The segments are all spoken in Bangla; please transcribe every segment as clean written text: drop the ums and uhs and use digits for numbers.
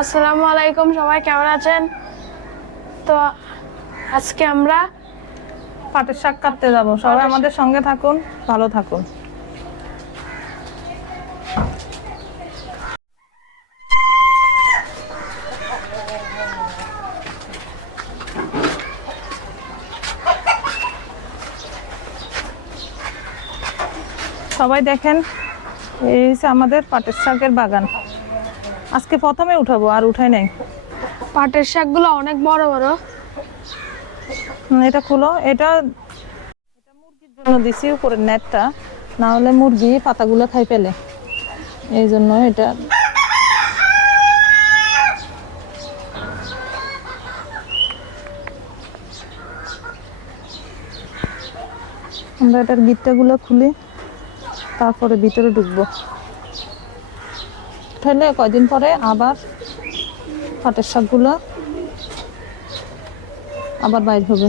আসসালামু আলাইকুম, সবাই কেমন আছেন? তো আজকে আমরা পাটের শাক কাটতে যাব। সবাই আমাদের সঙ্গে থাকুন, ভালো থাকুন। সবাই দেখেন, এই হচ্ছে আমাদের পাটের শাকের বাগান। আজকে প্রথমে উঠাবো, আর উঠাই নাই। পাটের শাকগুলো অনেক বড় বড়। এটা খুলো। এটা মুরগির জন্য দিছি উপরের নেটটা, না হলে মুরগি পাতাগুলো খাই ফেলে, এই জন্য এটা। আমরা এটার গিট্টাগুলো খুলি, তারপরে ভিতরে ঢুকবো। তাহলে কয়দিন পরে আবার পাটের শাকগুলো আবার বাইর হবে।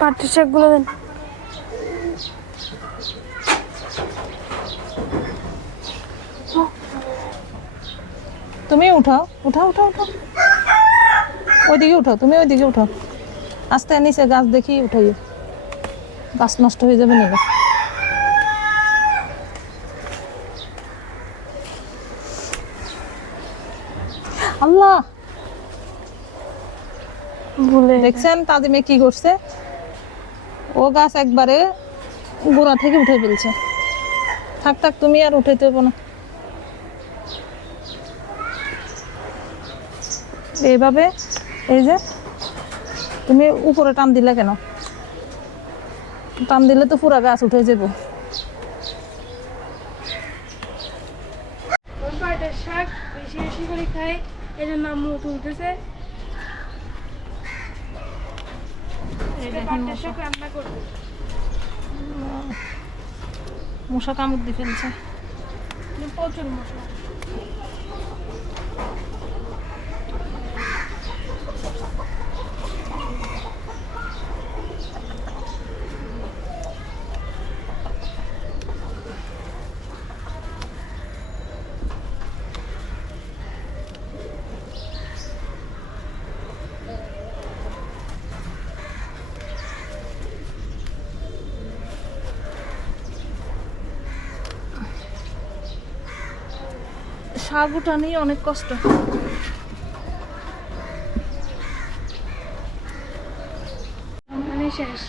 পাটের শাকগুলো দেন। তুমি উঠাও, উঠাও উঠাও উঠাও, ওইদিকে উঠাও, তুমি ওইদিকে উঠাও। আস্তে নিচে গাছ দেখি উঠাইও, গাছ নষ্ট হয়ে যাবে না। আল্লাহ, ভুলে দেখছেন তাজিমে কি করছে? ও গাছ একবারে গোড়া থেকে উঠে ফেলছে। থাক থাক, তুমি আর উঠাইতে হবে না। এইভাবে, এই যে তুমি উপরে টান দিলে কেন? টান দিলে তো পুরা গাছ উঠে যাবো। পাটের শাক বেশি বেশি করে খাই, এই জন্য আম্মু তুলতেছে। পাটের শাক রান্না করবো। মশা কামড় দিয়ে ফেলছে। প্রচুর মশলা। শাক উঠা নিয়ে অনেক কষ্ট। মানে শেষ।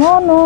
মনো,